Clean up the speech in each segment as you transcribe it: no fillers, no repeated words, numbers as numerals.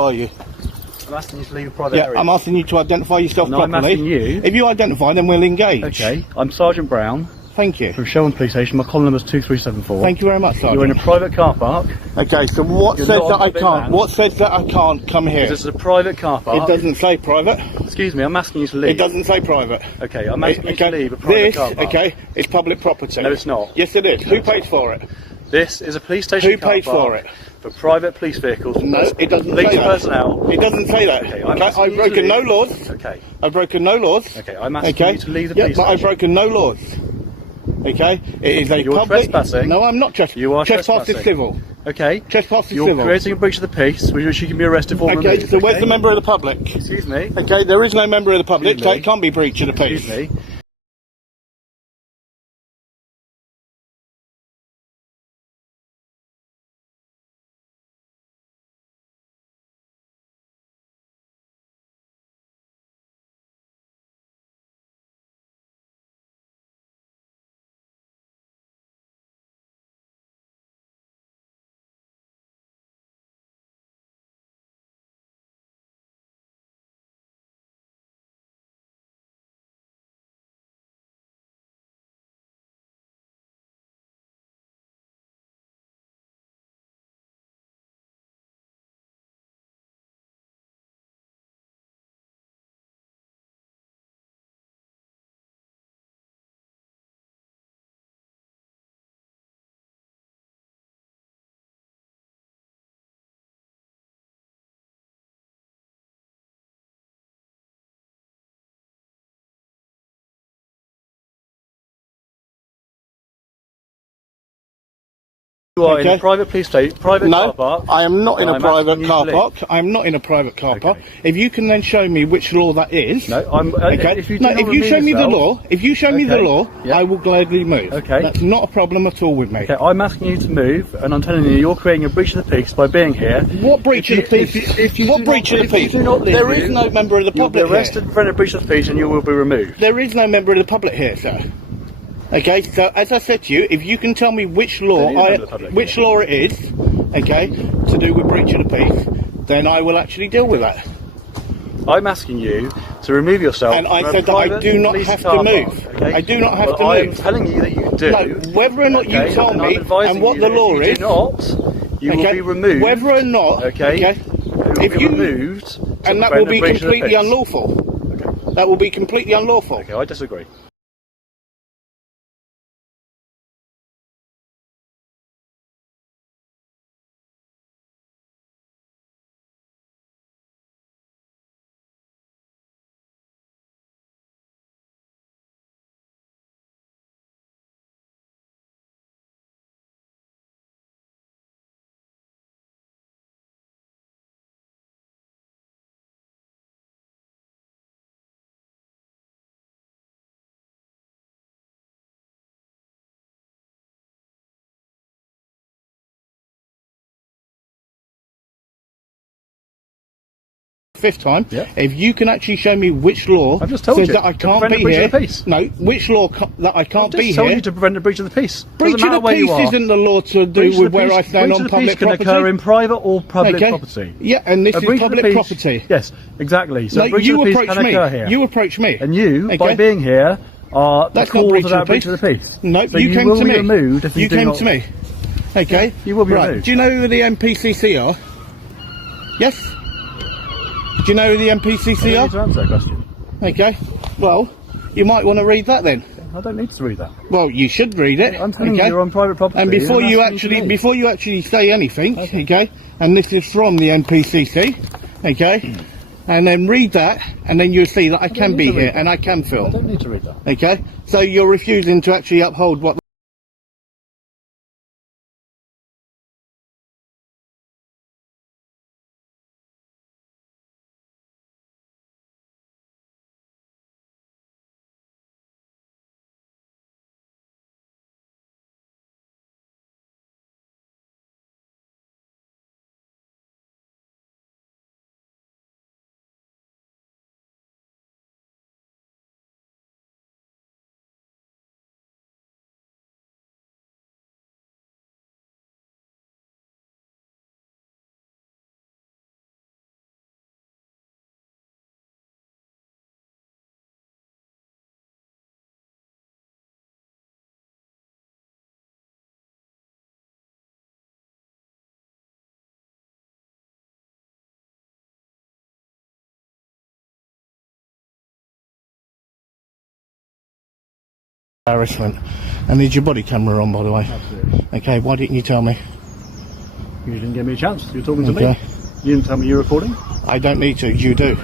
Are you? I'm asking you to leave a private area. I'm asking you to identify yourself properly. I'm asking you. If you identify, then we'll engage. Okay, I'm Sergeant Brown. Thank you. From Shelburne Police Station. My call number is 2374. Thank you very much, Sergeant. You're in a private car park. Okay, so what says that I can't? What says that I can't come here? This is a private car park. It doesn't say private. Excuse me, I'm asking you to leave. It doesn't say private. Okay, I'm asking you to leave a private car park. Okay, it's public property. No, it's not. Yes, it is. Who pays for it? This is a police station. Who pays for it? For private police vehicles. No, it doesn't say that. Police personnel. It doesn't say that. Okay, I've broken no laws. Okay. I've broken no laws. Okay, I'm asking you to leave the police but station. I've broken no laws. Okay, it is a You're public. trespassing. No, I'm not trespassing. You are trespassing. trespassing. Civil. Okay. Trespassing You're civil. creating a breach of the peace, which you can be arrested for. Okay, removed, so where's the member of the public? Excuse me. Okay, there is no member of the public, Excuse so me. it can't be breach of the peace. Excuse me. You are in a private police station, private car park. I am not in a private car park. I am not in a private car park. If you can then show me which law that is. No, I'm. Okay. If you show me the law, yeah. I will gladly move. Okay. That's not a problem at all with me. Okay, I'm asking you to move, and I'm telling you, you're creating a breach of the peace by being here. What breach of the peace? What breach of the peace? There is no member of the public here. You'll be arrested for a breach of the peace, and you will be removed. There is no member of the public here, sir. Okay, so as I said to you, if you can tell me which law it is, okay, to do with breach of the peace, then I will actually deal with that. I'm asking you to remove yourself. And I said that I do not have to move. Okay? I do not have to move. I'm telling you that you do. No, whether or not you tell me and what the law is. If you do not, you will be removed. Whether or not, if you removed, and that will be completely unlawful. Okay. That will be completely unlawful. Okay, I disagree. Fifth time, if you can actually show me which law I've just told says you, that I can't be here. No, which law that I can't be here. I've just told you to prevent a breach of the peace. Breach of the peace isn't the law to do with where I stand on public property. Breach of the peace can occur in private or public property. Yeah, and this is public property. Yes, exactly. So breach you of the peace can occur here. You approach me. And you, by being here, are the cause of that breach of the peace. No, so you came to me. Removed if you came to me. Okay? You will be removed. Do you know who the MPCC are? Yes? Do you know who the MPCC are? I don't need to answer that question. Okay. Well, you might want to read that then. I don't need to read that. Well, you should read it. I'm telling you, you're on private property. And before you actually say anything, okay, and this is from the MPCC, okay, and then read that, and then you'll see that I can be here and I can film. I don't need to read that. Okay. So you're refusing to actually uphold what Embarrassment. And is your body camera on, by the way? Absolutely. Okay, why didn't you tell me? You didn't give me a chance. You're talking to Okay. me. You didn't tell me you're recording. I don't need to. You do.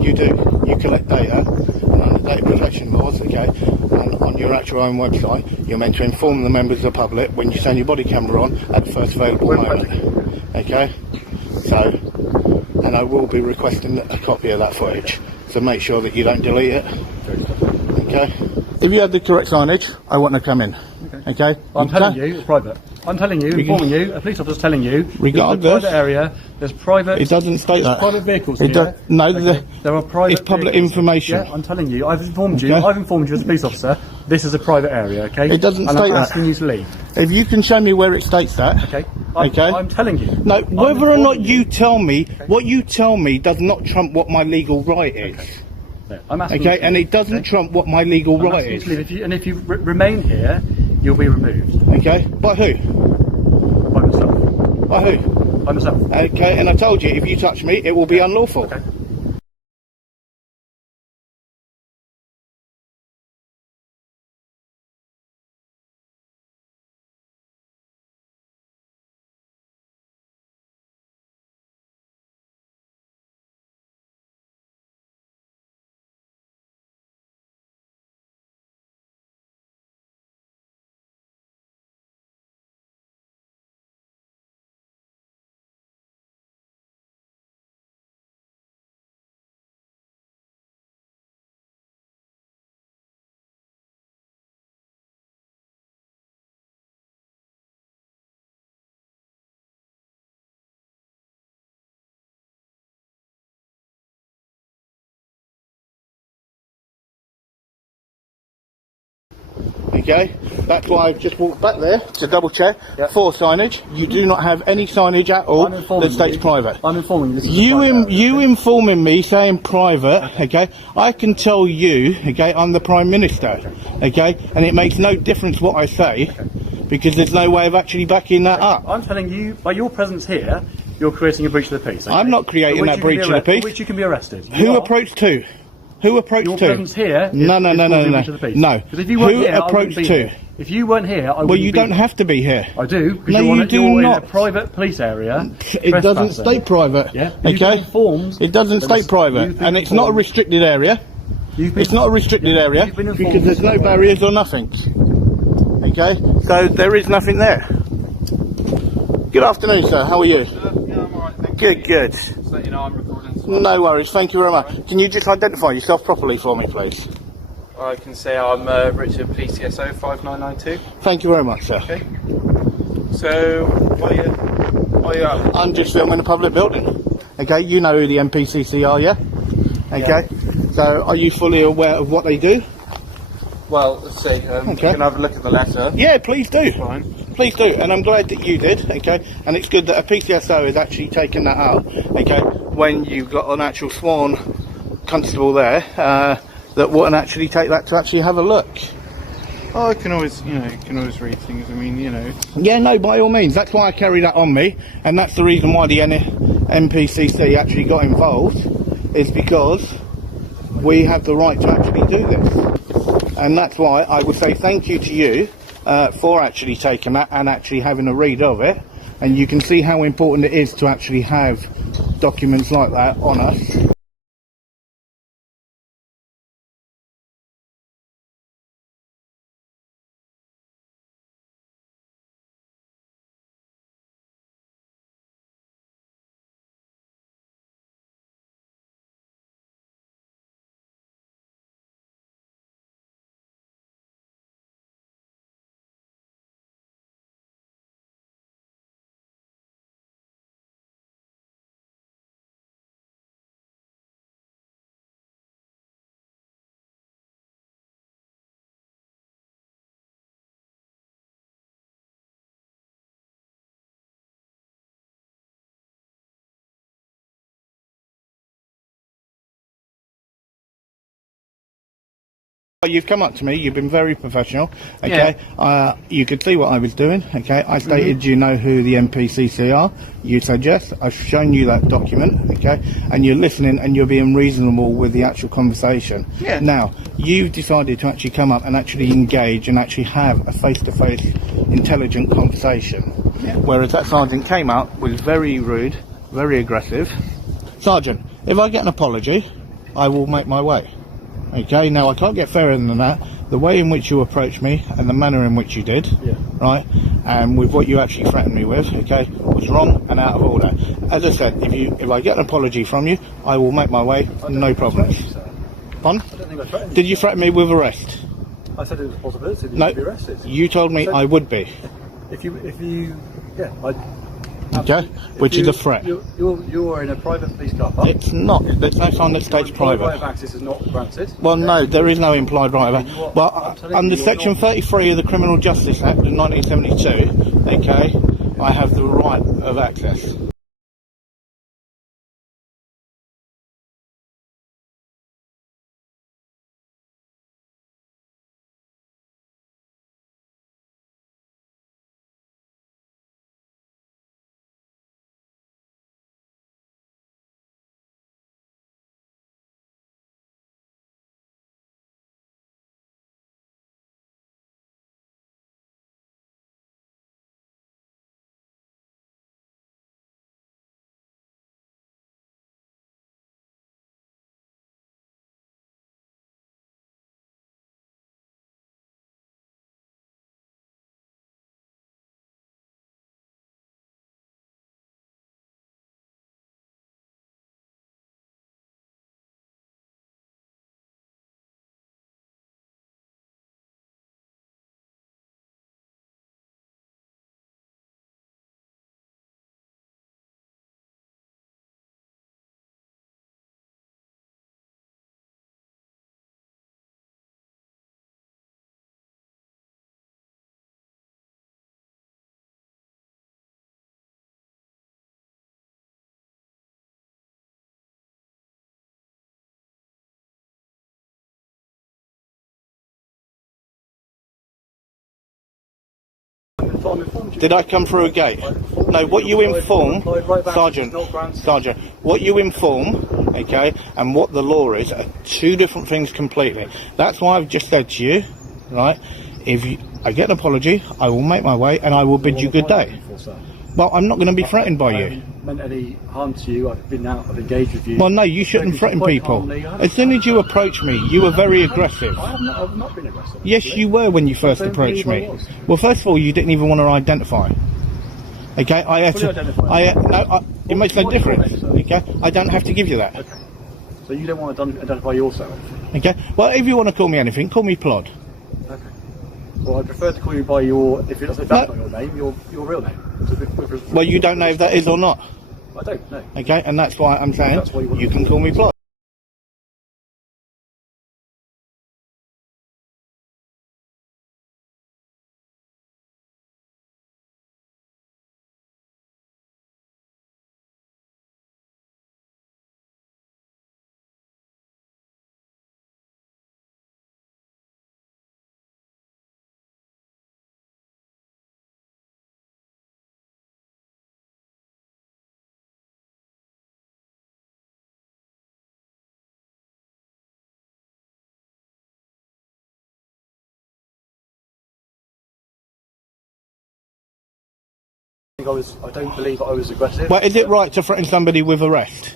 You do. You collect data, and under data protection laws, okay, and on your actual own website, you're meant to inform the members of the public when you turn your body camera on at the first available moment. Okay? So, and I will be requesting a copy of that footage, so make sure that you don't delete it. Okay? If you had the correct signage, I want to come in. Okay? I'm telling you, it's private. I'm telling you, informing you, a police officer's telling you, Regardless, there's a private area, there's private... It doesn't state that. private vehicles It here. no, Okay. There are private it's public vehicles. information. Yeah, I'm telling you, I've informed you, Okay. I've informed you as a police officer, this is a private area, okay? It doesn't and state I'm that. asking you to leave. If you can show me where it states that. Okay? Okay. I'm telling you. No, whether or not informing you tell me, what you tell me does not trump what my legal right is. Yeah, I'm asking Okay, you to and leave, it doesn't okay? trump what my legal I'm right asking you is. to leave. If you remain here, you'll be removed. Okay, by who? By myself. By who? By myself. Okay, and I told you, if you touch me, it will be unlawful. Okay. Okay, that's why I've just walked back there to double check Yep. for signage. You do not have any signage at all I'm informing that states you. private. I'm informing you this is a You private area, you okay? informing me saying private, okay? I can tell you, okay, I'm the Prime Minister, okay? And it makes no difference what I say, because there's no way of actually backing that up. I'm telling you, by your presence here, you're creating a breach of the peace. Okay? I'm not creating For which that you can be breach of the arrested- peace. For which you can be arrested. You Who are. approached who? Who approached Your who? presence here is, No, is no, no, causing no, a no, breach of the peace. no. Because if you weren't Who here, I wouldn't approached be who? here. If you weren't here, I wouldn't Well, you be don't here. have to be here. I do. Because No, you're you on, do you're not. in a private police area. It doesn't trespassing. state private. Yeah, you've been Okay. informed It doesn't that state it's- private, you've been and it's not a informed- restricted area. You've been- It's not a restricted Yeah, area you've been informed because there's no it's not barriers or nothing. Okay, so there is nothing there. Good afternoon, sir. How are you? Yeah, I'm alright, thank Good, good. you. Just let you know I'm recording. No worries. Thank you very much. Can you just identify yourself properly for me, please? I can say I'm Richard PCSO 5992. Thank you very much, sir. Okay. So, what are you up? I'm just filming a public building. Okay, you know who the MPCC are, yeah? Okay. So, are you fully aware of what they do? Well, let's see. You can have a look at the letter. Yeah, please do. Fine. Please do, and I'm glad that you did, okay? And it's good that a PCSO has actually taken that out, okay? When you've got an actual sworn constable there, that wouldn't actually take that to actually have a look. Oh, I can always, you can always read things. I mean, Yeah, no, by all means. That's why I carry that on me, and that's the reason why the MPCC actually got involved, is because we have the right to actually do this. And that's why I would say thank you to you for actually taking that and actually having a read of it. And you can see how important it is to actually have documents like that on us. You've come up to me, you've been very professional, okay? You could see what I was doing, okay? I stated, do you know who the MPCC are? You said yes. I've shown you that document, okay? And you're listening and you're being reasonable with the actual conversation. Yeah. Now, you've decided to actually come up and actually engage and actually have a face-to-face intelligent conversation. Yeah. Whereas that sergeant came out, was very rude, very aggressive. Sergeant, if I get an apology, I will make my way. Okay, now I can't get fairer than that. The way in which you approached me and the manner in which you did, right, and with what you actually threatened me with, okay, was wrong and out of order. As I said, if I get an apology from you, I will make my way, no problems. Pardon? I don't think I threatened you. Did you threaten me with arrest? I said it was a possibility that No, you'd be arrested. you told me I would be. If you, Okay, which is a threat. You're in a private police car park. It's not. There's no sign that states private. Right of access is not granted. Well, no, there is no implied right of access. Well, under Section 33 of the Criminal Justice Act of 1972, okay, I have the right of access. Did I come through a gate? No, what you inform, Sergeant, what you inform, okay, and what the law is are two different things completely. That's why I've just said to you, right, I get an apology, I will make my way and I will bid you good day. Well, I'm not going to be threatened by you. I haven't meant any harm to you. I've been out, I've engaged with you. Well, no, you shouldn't threaten people. As soon as you approached me, you were very aggressive. I've not been aggressive. Yes, you were when you first approached me. Well, first of all, you didn't even want to identify. Okay, I had to. It makes no difference. Okay, I don't have to give you that. Okay. So you don't want to identify yourself. Okay. Well, if you want to call me anything, call me Plod. Okay. Well, I prefer to call you by your, if that's not your name, your real name. Well, you don't know if that is or not. I don't know. Okay, and that's why I'm saying you can call me Plod. I don't believe I was aggressive. Well, is it right to threaten somebody with arrest?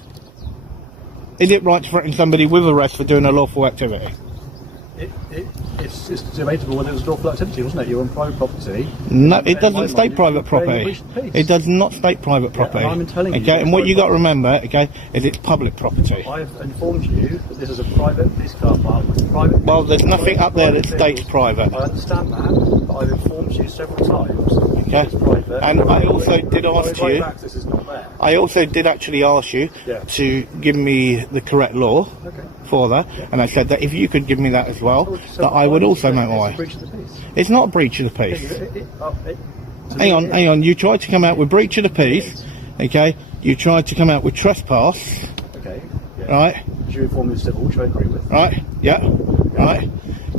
Is it right to threaten somebody with arrest for doing a lawful activity? It's debatable whether it was lawful activity, wasn't it? You're on private property. No, it doesn't state private property. It does not state private property. I'm telling you. Okay, and what you got to remember, okay, is it's public property. I've informed you that this is a private police car park. Well, there's nothing up there that states private. I understand that, but I've informed you several times. Okay, it's private. and I also did ask you. Access is not there. I also did actually ask you to give me the correct law for that, and I said that if you could give me that as well, that I would also make my way. It's not a breach of the peace. Hang on. You tried to come out with breach of the peace. Okay. You tried to come out with trespass. Okay. Right. Did you inform me of civil, which I agree with? Right. Yeah. Right.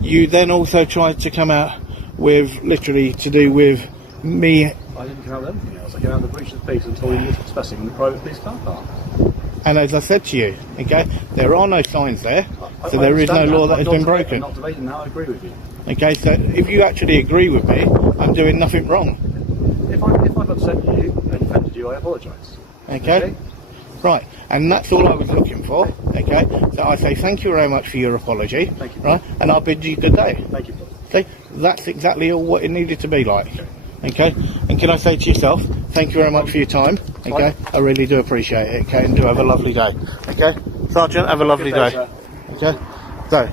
you then also tried to come out with literally to do with me. I didn't come out with anything else. I came out with the breach of the peace and told you trespassing in the private police car park. And as I said to you, okay, there are no signs there, so there is no law that has been broken. I'm not debating that, I agree with you. Okay, so if you actually agree with me, I'm doing nothing wrong. If I've upset you and offended you, I apologise. Okay? Right, and that's all I was looking for. Okay, so I say thank you very much for your apology. Thank you. Right, and I'll bid you good day. Thank you. See, that's exactly all what it needed to be like. Okay, and can I say to yourself, thank you very much for your time. Okay, I really do appreciate it. Okay, and do have a lovely day. Okay, Sergeant, have a lovely day. Sir. Okay, so